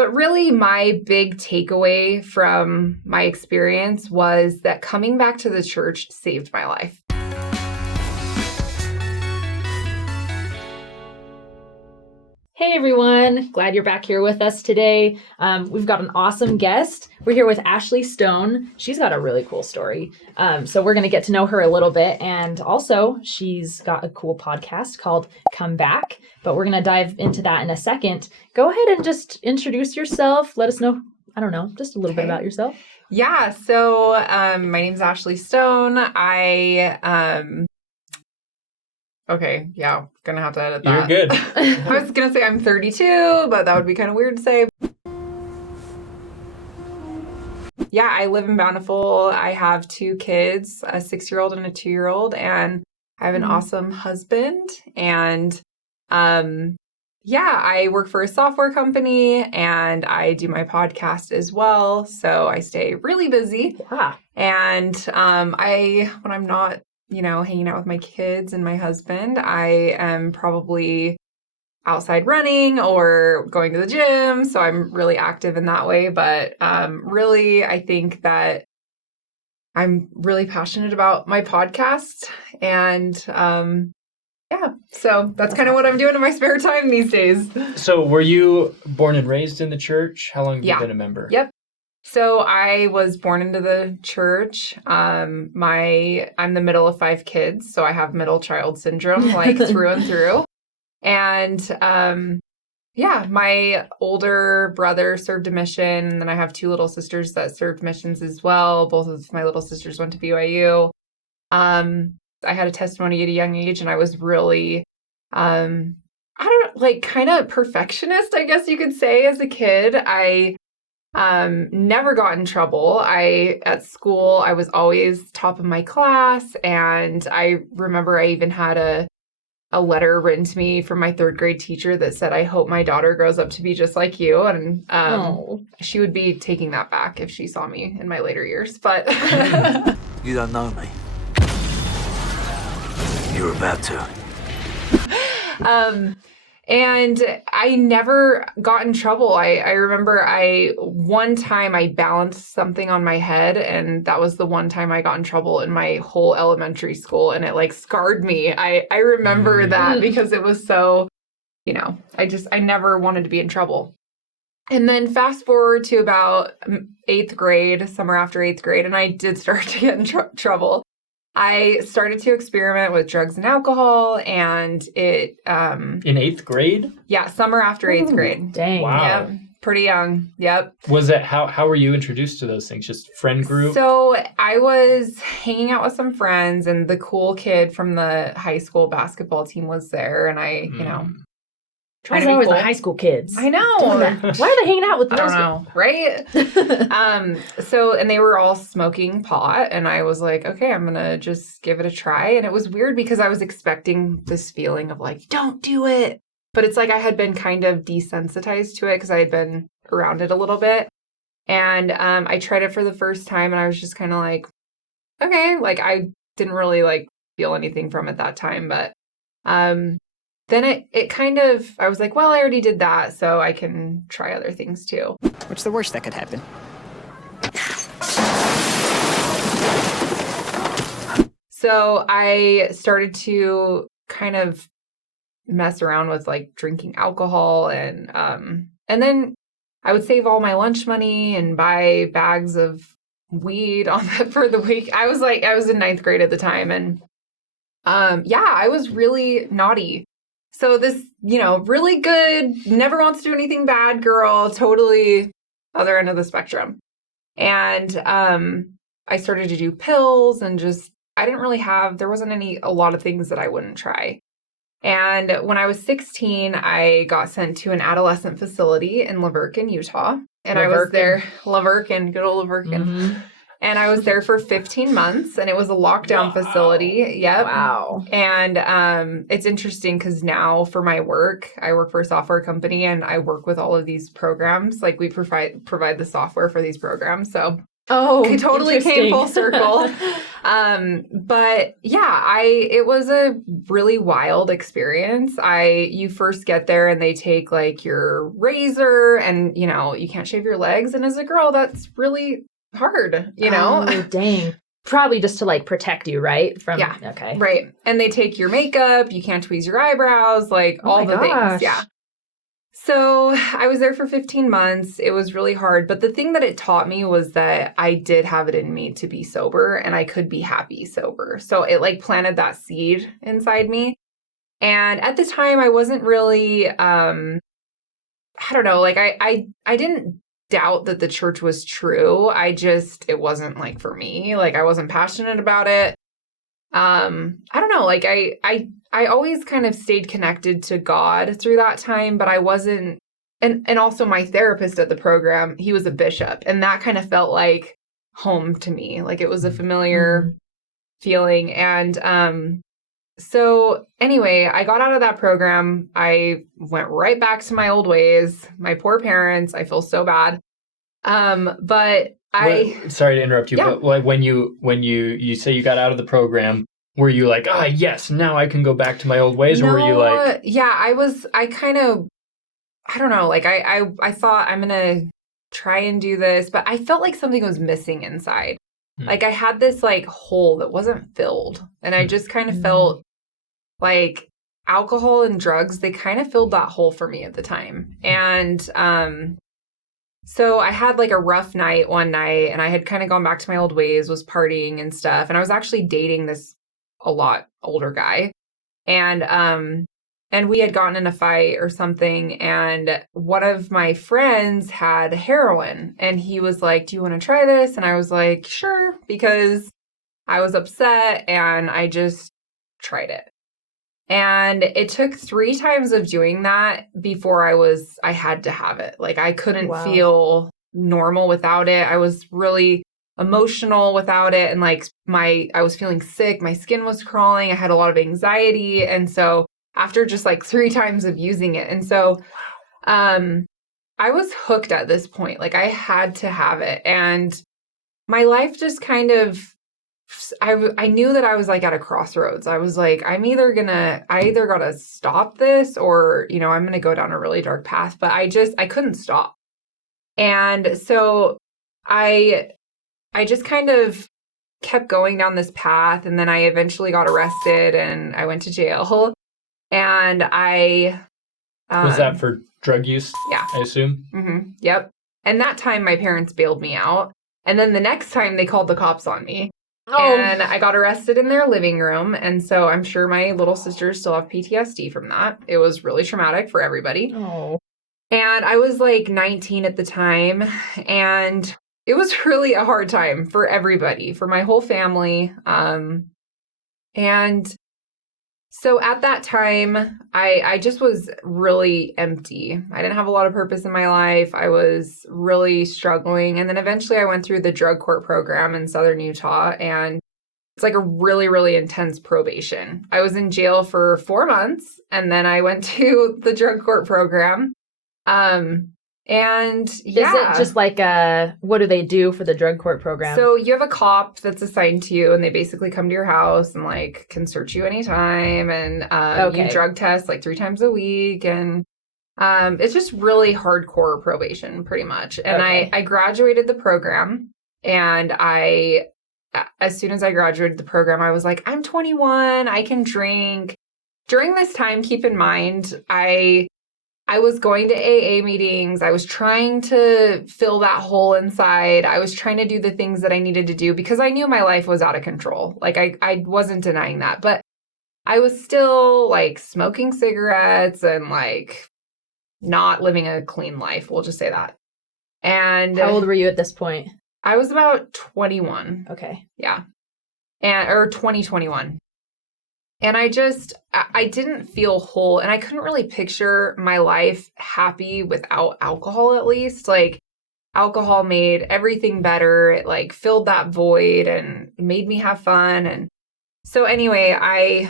But really, my big takeaway from my experience was that coming back to the church saved my life. Hey everyone, glad you're back here with us today. We've got an awesome guest. We're here with Ashley Stone. She's got a really cool story. So we're going to get to know her a little bit. And also, she's got a cool podcast called Come Back. But we're going to dive into that in a second. Go ahead and just introduce yourself. Let us know, I don't know, just a little bit about yourself. Yeah, so my name's Ashley Stone. Okay, yeah, gonna have to edit that. You're good. I was gonna say I'm 32, but that would be kind of weird to say. Yeah, I live in Bountiful. I have 2 kids, a 6-year-old and a 2-year-old, and I have an awesome husband. And I work for a software company and I do my podcast as well. So I stay really busy. Yeah. And when I'm not hanging out with my kids and my husband, I am probably outside running or going to the gym. So I'm really active in that way. But really, I think that I'm really passionate about my podcast. And so that's kind of what I'm doing in my spare time these days. So were you born and raised in the church? How long have you been a member? Yep. So I was born into the church. I'm the middle of 5 kids, so I have middle child syndrome, like through and through. And my older brother served a mission, and then I have 2 little sisters that served missions as well. Both of my little sisters went to BYU. I had a testimony at a young age, and I was really, kind of perfectionist, I guess you could say, as a kid. I never got in trouble. At school, I was always top of my class. And I remember I even had a letter written to me from my 3rd grade teacher that said, I hope my daughter grows up to be just like you. And she would be taking that back if she saw me in my later years. But You don't know me. You're about to. And I never got in trouble. I remember one time I balanced something on my head, and that was the one time I got in trouble in my whole elementary school, and it scarred me. I remember that because it was so, I never wanted to be in trouble. And then fast forward to about 8th grade, summer after 8th grade, and I did start to get in trouble. I started to experiment with drugs and alcohol, and it... In 8th grade? Yeah, summer after 8th grade. Dang. Wow. Yep, pretty young. Yep. Was it, how were you introduced to those things? Just friend group? So I was hanging out with some friends, and the cool kid from the high school basketball team was there, and I, Why is it always the high school kids? I know. Why are they hanging out with I don't know, right? And they were all smoking pot, and I was like, okay, I'm gonna just give it a try. And it was weird because I was expecting this feeling of don't do it. But it's I had been kind of desensitized to it because I had been around it a little bit. And I tried it for the first time, and I was just kind of okay, I didn't really feel anything from it that time. But then it kind of, I was well, I already did that, so I can try other things too. What's the worst that could happen? So I started to kind of mess around with drinking alcohol, and then I would save all my lunch money and buy bags of weed for the week. I was in 9th grade at the time, and I was really naughty. So this, really good, never wants to do anything bad girl, totally other end of the spectrum. And I started to do pills, and I didn't really there wasn't a lot of things that I wouldn't try. And when I was 16, I got sent to an adolescent facility in Laverkin, Utah. And I was there, Laverkin, good old Laverkin. Mm-hmm. And I was there for 15 months, and it was a lockdown facility. Yep. Wow. And it's interesting because now for my work, I work for a software company, and I work with all of these programs. We provide the software for these programs. So Oh, it totally came full circle. But yeah, it was a really wild experience. You first get there and they take like your razor and, you know, you can't shave your legs. And as a girl, that's really hard, you know? Oh, dang. Probably just to like protect you, right? Yeah. Okay. Right. And they take your makeup, you can't tweeze your eyebrows, like all the things. Yeah. So I was there for 15 months. It was really hard. But the thing that it taught me was that I did have it in me to be sober and I could be happy sober. So it like planted that seed inside me. And at the time I wasn't really, I don't know, like I didn't doubt that the church was true. It wasn't like for me. Like I wasn't passionate about it. I don't know, like I always kind of stayed connected to God through that time, but I wasn't, and also my therapist at the program, he was a bishop, and that kind of felt like home to me. Like it was a familiar feeling. And so anyway, I got out of that program. I went right back to my old ways. My poor parents, I feel so bad. But sorry to interrupt you, Yeah. but like when you say you got out of the program, were you like, yes, now I can go back to my old ways? Or were you like... Yeah, I kind of, I don't know, like I thought I'm going to try and do this, but I felt like something was missing inside. Like I had this like hole that wasn't filled. And I just kind of felt like alcohol and drugs, they kind of filled that hole for me at the time. And, so I had like a rough night one night and I had kind of gone back to my old ways, was partying and stuff. And I was actually dating this a lot older guy. And we had gotten in a fight or something. And one of my friends had heroin and he was like, do you want to try this? And I was like, sure, because I was upset and I just tried it. And it took 3 times of doing that before I had to have it. Like I couldn't feel normal without it. I was really emotional without it. And like I was feeling sick. My skin was crawling. I had a lot of anxiety. And so after just like 3 times of using it. And so, I was hooked at this point. Like I had to have it. And my life just kind of, I knew that I was like at a crossroads. I was like, I either got to stop this or, you know, I'm going to go down a really dark path, but I couldn't stop. And so I just kind of kept going down this path. And then I eventually got arrested and I went to jail. And was that for drug use? Yeah. I assume? Mm-hmm. Yep. And that time my parents bailed me out. And then the next time they called the cops on me. Oh. And I got arrested in their living room. And so I'm sure my little sisters still have PTSD from that. It was really traumatic for everybody. Oh. And I was like 19 at the time. And it was really a hard time for everybody, for my whole family. And so at that time, I just was really empty. I didn't have a lot of purpose in my life. I was really struggling. And then eventually I went through the drug court program in Southern Utah. And it's like a really, really intense probation. I was in jail for 4 months. And then I went to the drug court program. And yeah. Is it just like what do they do for the drug court program? So you have a cop that's assigned to you and they basically come to your house and like can search you anytime. And you drug test like 3 times a week. And it's just really hardcore probation pretty much. And I graduated the program and as soon as I graduated the program, I was like, I'm 21, I can drink. During this time, keep in mind, I was going to AA meetings. I was trying to fill that hole inside. I was trying to do the things that I needed to do because I knew my life was out of control. Like I wasn't denying that, but I was still like smoking cigarettes and like not living a clean life. We'll just say that. And how old were you at this point? I was about 21. Okay. Yeah. Or 2021. And I didn't feel whole and I couldn't really picture my life happy without alcohol, at least. Like alcohol made everything better. It like filled that void and made me have fun. And so anyway, I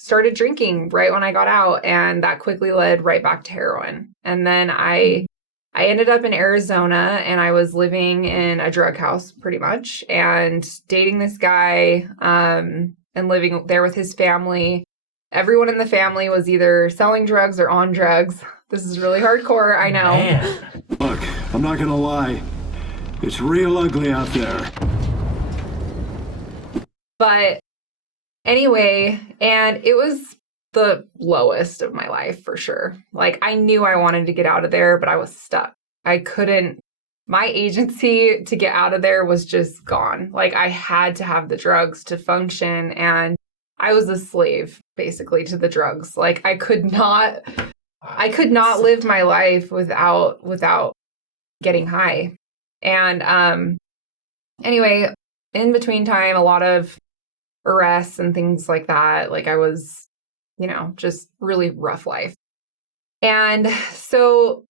started drinking right when I got out and that quickly led right back to heroin. And then I I ended up in Arizona and I was living in a drug house pretty much and dating this guy and living there with his family. Everyone in the family was either selling drugs or on drugs. This is really hardcore, I know. Man. Look, I'm not gonna lie. It's real ugly out there. But anyway, and it was the lowest of my life for sure. Like I knew I wanted to get out of there, but I was stuck. I couldn't, my agency to get out of there was just gone. Like I had to have the drugs to function and I was a slave basically to the drugs. Like I could not live my life without getting high. And anyway, in between time, a lot of arrests and things like that. Like I was, just really rough life. And so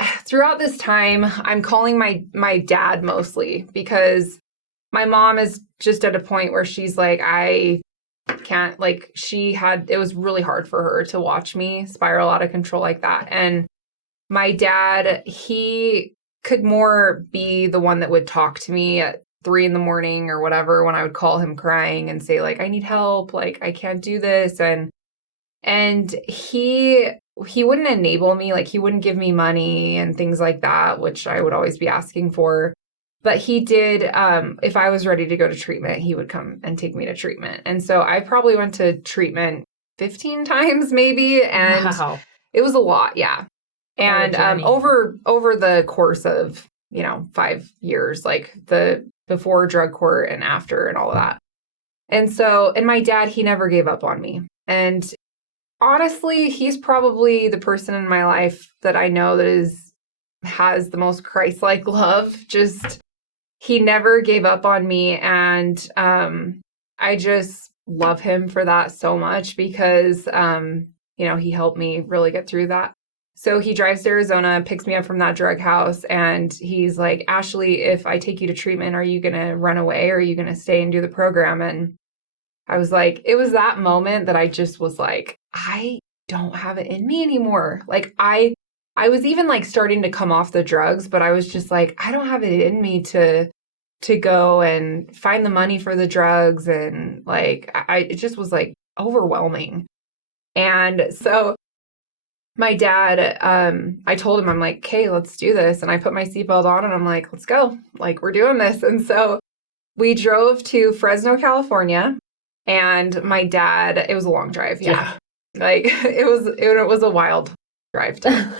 throughout this time, I'm calling my dad mostly because my mom is just at a point where she's like, I can't, like it was really hard for her to watch me spiral out of control like that. And my dad, he could more be the one that would talk to me at 3 a.m. or whatever, when I would call him crying and say like, I need help. Like I can't do this. And he wouldn't enable me. Like he wouldn't give me money and things like that, which I would always be asking for. But he did, if I was ready to go to treatment, he would come and take me to treatment. And so I probably went to treatment 15 times maybe. And Wow. It was a lot. Yeah. And over the course of, 5 years, like the before drug court and after and all of that. And my dad, he never gave up on me. And honestly, he's probably the person in my life that I know that has the most Christ-like love. Just, he never gave up on me. And I just love him for that so much because, he helped me really get through that. So he drives to Arizona, picks me up from that drug house, and he's like, Ashley, if I take you to treatment, are you going to run away or are you going to stay and do the program? And I was like, it was that moment that I just was like, I don't have it in me anymore. Like I was even like starting to come off the drugs, but I was just like, I don't have it in me to go and find the money for the drugs. And like, it just was like overwhelming. And so my dad, I told him, I'm like, okay, let's do this. And I put my seatbelt on and I'm like, let's go. Like, we're doing this. And so we drove to Fresno, California. And my dad, it was a long drive. Yeah. Like it was a wild drive time.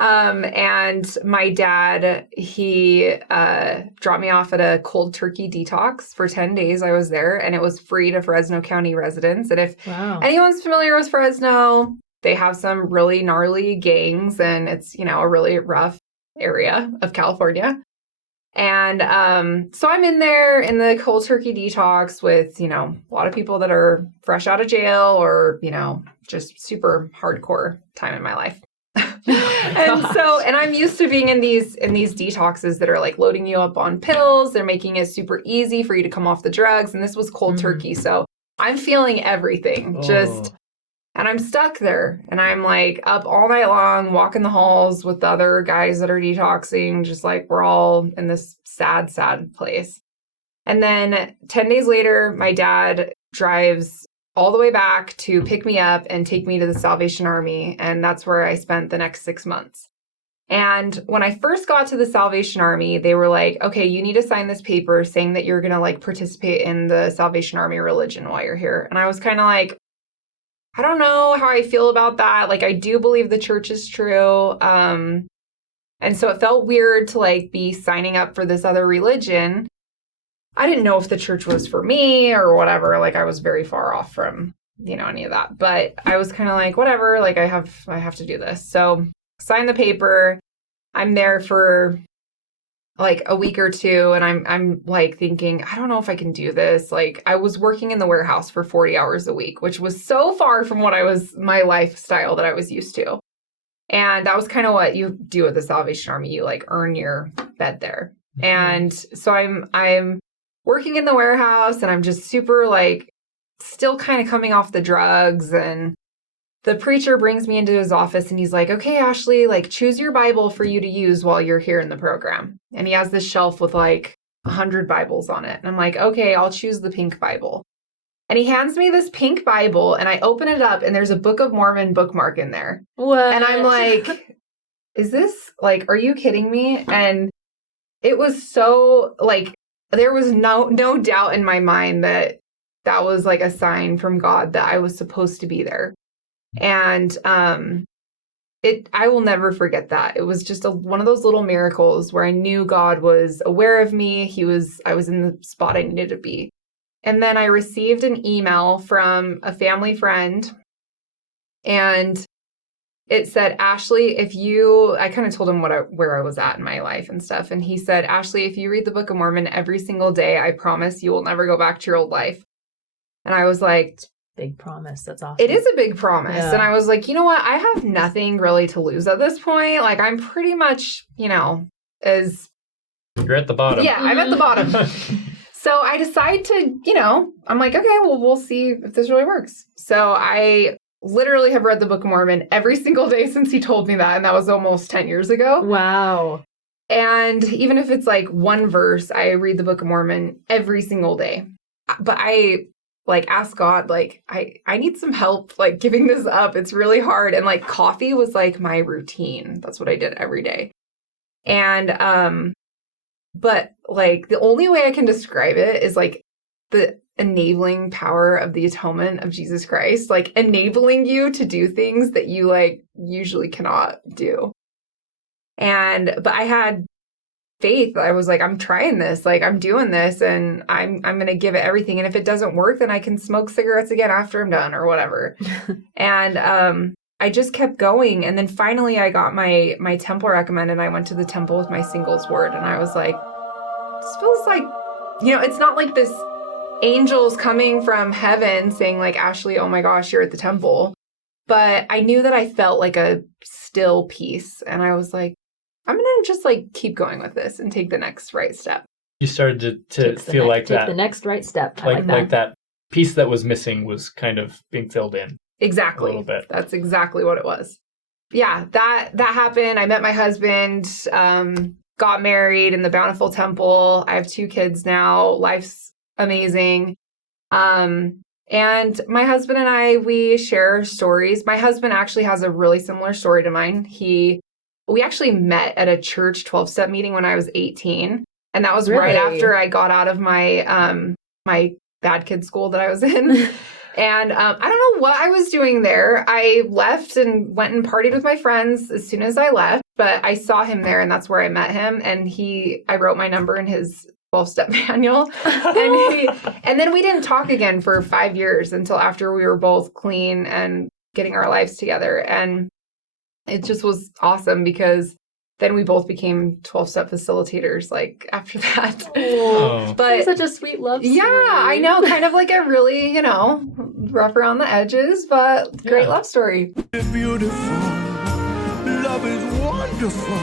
And my dad, he dropped me off at a cold turkey detox for 10 days. I was there and it was free to Fresno County residents. And if anyone's familiar with Fresno, they have some really gnarly gangs and it's, a really rough area of California. And so I'm in there in the cold turkey detox with, a lot of people that are fresh out of jail or, just super hardcore time in my life. And I'm used to being in these detoxes that are like loading you up on pills. They're making it super easy for you to come off the drugs. And this was cold turkey. So I'm feeling everything and I'm stuck there and I'm like up all night long, walking the halls with the other guys that are detoxing, just like we're all in this sad, sad place. And then 10 days later, my dad drives all the way back to pick me up and take me to the Salvation Army. And that's where I spent the next 6 months. And when I first got to the Salvation Army, they were like, okay, you need to sign this paper saying that you're going to like participate in the Salvation Army religion while you're here. And I was kind of like, I don't know how I feel about that. Like, I do believe the church is true. And so it felt weird to like be signing up for this other religion. I didn't know if the church was for me or whatever. Like, I was very far off from, any of that. But I was kind of like, whatever, like I have to do this. So sign the paper. I'm there for like a week or two. And I'm like thinking, I don't know if I can do this. Like I was working in the warehouse for 40 hours a week, which was so far from my lifestyle that I was used to. And that was kind of what you do at the Salvation Army. You like earn your bed there. Mm-hmm. And so I'm working in the warehouse and I'm just super like still kind of coming off the drugs and the preacher brings me into his office and he's like, okay, Ashley, like choose your Bible for you to use while you're here in the program. And he has this shelf with like 100 Bibles on it. And I'm like, okay, I'll choose the pink Bible. And he hands me this pink Bible and I open it up and there's a Book of Mormon bookmark in there. What? And I'm like, is this like, are you kidding me? And it was so like, there was no doubt in my mind that that was like a sign from God that I was supposed to be there. And I will never forget that. It was just one of those little miracles where I knew God was aware of me. I was in the spot I needed to be. And then I received an email from a family friend, and it said, Ashley, I kind of told him where I was at in my life and stuff. And he said, Ashley, if you read the Book of Mormon every single day, I promise you will never go back to your old life. And I was like, big promise. That's awesome. it is a big promise. Yeah. And I was like, you know what? I have nothing really to lose at this point. Like, I'm pretty much, You're at the bottom. Yeah, I'm at the bottom. So I decide to, I'm like, okay, well, we'll see if this really works. So I literally have read the Book of Mormon every single day since he told me that. And that was almost 10 years ago. Wow. And even if it's like one verse, I read the Book of Mormon every single day. But I ask God, I need some help, giving this up. It's really hard. And coffee was my routine. That's what I did every day. And, but the only way I can describe it is the enabling power of the atonement of Jesus Christ, enabling you to do things that you usually cannot do. But I had faith. I was like, I'm trying this, I'm doing this, and I'm going to give it everything. And if it doesn't work, then I can smoke cigarettes again after I'm done or whatever. And, I just kept going. And then finally I got my temple recommended. I went to the temple with my singles word. And I was like, this feels like, it's not like this angels coming from heaven saying Ashley, oh my gosh, you're at the temple. But I knew that I felt like a still peace. And I was like, I'm going to just keep going with this and take the next right step. You started to feel like that. Take the next right step. Like that piece that was missing was kind of being filled in. Exactly. A little bit. That's exactly what it was. Yeah, that happened. I met my husband, got married in the Bountiful Temple. I have 2 kids now. Life's amazing. And my husband and I, we share stories. My husband actually has a really similar story to mine. We actually met at a church 12-step meeting when I was 18. And that was right after I got out of my my bad kid school that I was in. And I don't know what I was doing there. I left and went and partied with my friends as soon as I left. But I saw him there, and that's where I met him. And I wrote my number in his 12-step manual. And then we didn't talk again for 5 years until after we were both clean and getting our lives together. And it just was awesome because then we both became 12-step facilitators after that. Oh. But such a sweet love story. Yeah, I know. Kind of a really, rough around the edges, but great love story. Beautiful. Love is wonderful.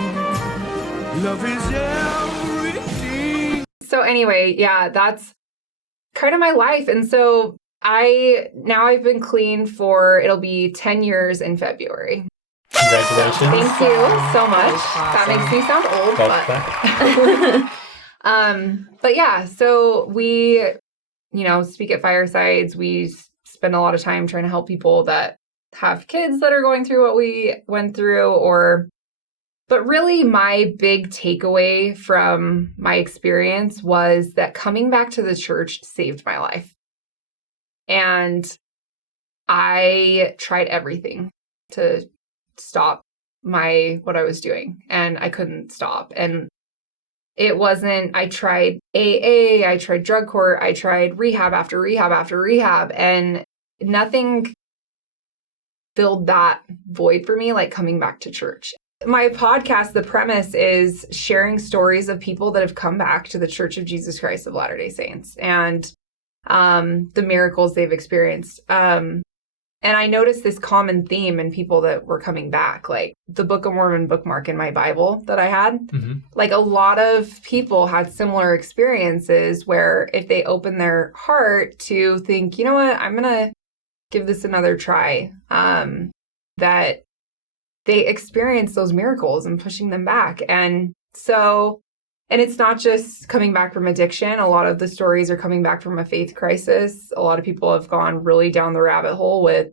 Love is everything. So anyway, yeah, that's kind of my life. And so I've been clean it'll be 10 years in February. Congratulations. Thank you so much. That makes me sound old, but yeah, so we, speak at firesides. We spend a lot of time trying to help people that have kids that are going through what we went through, but really my big takeaway from my experience was that coming back to the church saved my life. And I tried everything to stop what I was doing, and I couldn't stop. And I tried AA, I tried drug court, I tried rehab after rehab after rehab, and nothing filled that void for me like coming back to church. My podcast, the premise is sharing stories of people that have come back to the Church of Jesus Christ of Latter-day Saints and the miracles they've experienced. And I noticed this common theme in people that were coming back, the Book of Mormon bookmark in my Bible that I had. Mm-hmm. A lot of people had similar experiences where if they open their heart to think, you know what, I'm going to give this another try, that they experience those miracles and pushing them back. And it's not just coming back from addiction. A lot of the stories are coming back from a faith crisis. A lot of people have gone really down the rabbit hole with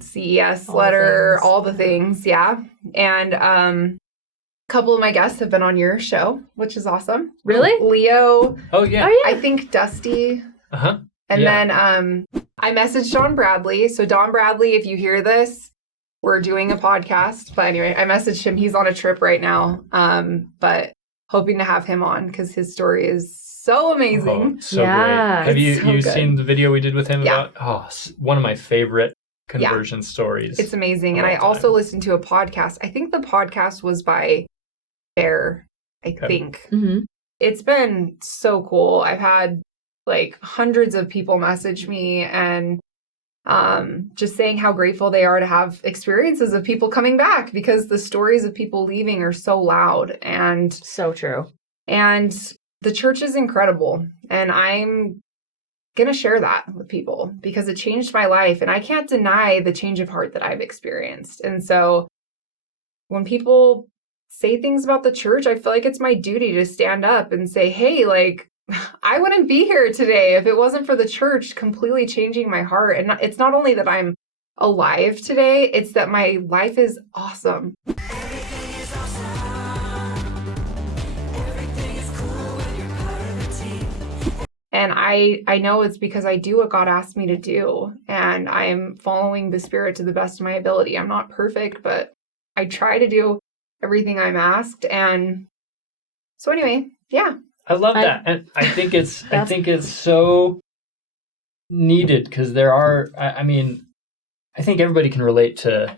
CES letter, all the things. Yeah. And a couple of my guests have been on your show, which is awesome. Really? Leo. Oh, yeah. I think Dusty. Uh-huh. And then I messaged Don Bradley. So Don Bradley, if you hear this, we're doing a podcast. But anyway, I messaged him. He's on a trip right now. But hoping to have him on because his story is so amazing. Oh, so great. Have you seen the video we did with him about one of my favorite conversion stories? It's amazing. And I also listened to a podcast. I think the podcast was by Bear, I think. Mm-hmm. It's been so cool. I've had like hundreds of people message me and just saying how grateful they are to have experiences of people coming back because the stories of people leaving are so loud and so true. And the church is incredible. And I'm going to share that with people because it changed my life. And I can't deny the change of heart that I've experienced. And so when people say things about the church, I feel like it's my duty to stand up and say, hey, like, I wouldn't be here today if it wasn't for the church completely changing my heart. And it's not only that I'm alive today, it's that my life is awesome. Everything is awesome. Everything is cool when you're part of a team. And I know it's because I do what God asked me to do. And I am following the Spirit to the best of my ability. I'm not perfect, but I try to do everything I'm asked. And so anyway, yeah. I love that. And I think it's so needed because there are, I think everybody can relate to,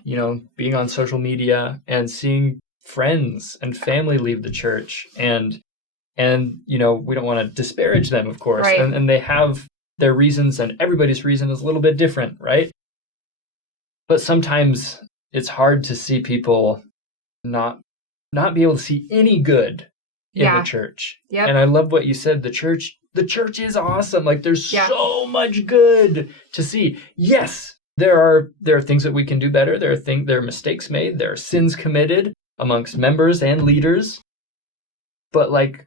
being on social media and seeing friends and family leave the church and we don't want to disparage them, of course. Right. And they have their reasons and everybody's reason is a little bit different, right? But sometimes it's hard to see people not be able to see any good in the church. Yep. And I love what you said. The church is awesome. Like there's so much good to see. Yes, there are things that we can do better. There are mistakes made. There are sins committed amongst members and leaders. But like,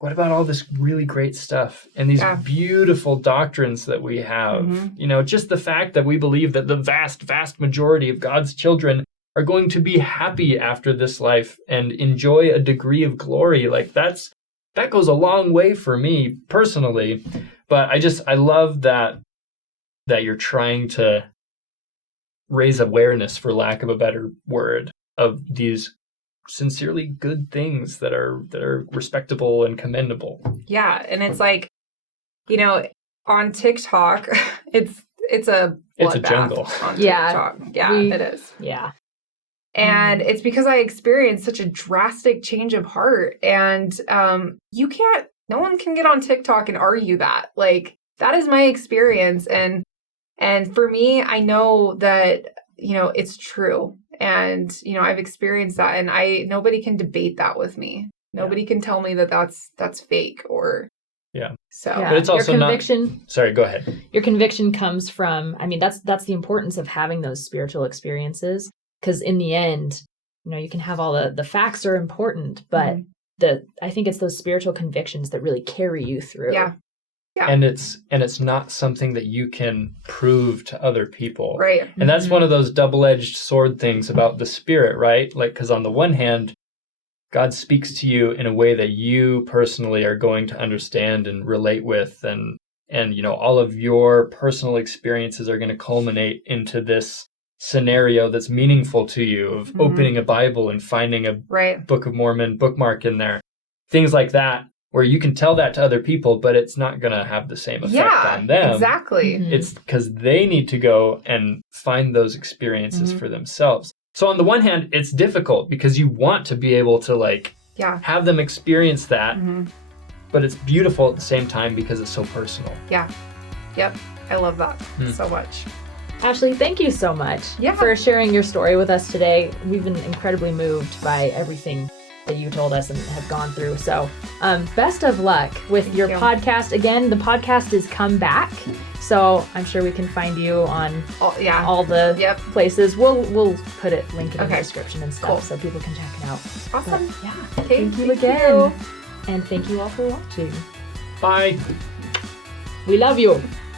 what about all this really great stuff and these beautiful doctrines that we have? Mm-hmm. Just the fact that we believe that the vast, vast majority of God's children are going to be happy after this life and enjoy a degree of glory. Like that goes a long way for me personally. But I love that you're trying to raise awareness, for lack of a better word, of these sincerely good things that are respectable and commendable. Yeah. And it's like, on TikTok, it's a jungle on TikTok. Yeah, it is. Yeah. And it's because I experienced such a drastic change of heart. And no one can get on TikTok and argue that. Like, that is my experience. And for me, I know that, it's true. And, I've experienced that. And nobody can debate that with me. Nobody can tell me that that's fake or. Yeah. So but it's also your conviction. Sorry, go ahead. Your conviction comes from, that's the importance of having those spiritual experiences. Because in the end, you can have all the facts are important, but I think it's those spiritual convictions that really carry you through. Yeah. And it's not something that you can prove to other people. Right. And that's one of those double-edged sword things about the Spirit, right? Like, because on the one hand, God speaks to you in a way that you personally are going to understand and relate with, and all of your personal experiences are going to culminate into this scenario that's meaningful to you of opening a Bible and finding a Book of Mormon bookmark in there. Things like that, where you can tell that to other people, but it's not going to have the same effect on them. Exactly. It's because they need to go and find those experiences for themselves. So on the one hand, it's difficult because you want to be able to have them experience that, but it's beautiful at the same time because it's so personal. Yeah. Yep. I love that so much. Ashley, thank you so much for sharing your story with us today. We've been incredibly moved by everything that you told us and have gone through. So best of luck with your you. podcast. Again, the podcast is Come Back. So I'm sure we can find you on all the places. We'll put it, link it in the description and stuff so people can check it out. Awesome. But, yeah. Okay, Thank you again. And thank you all for watching. Bye. We love you.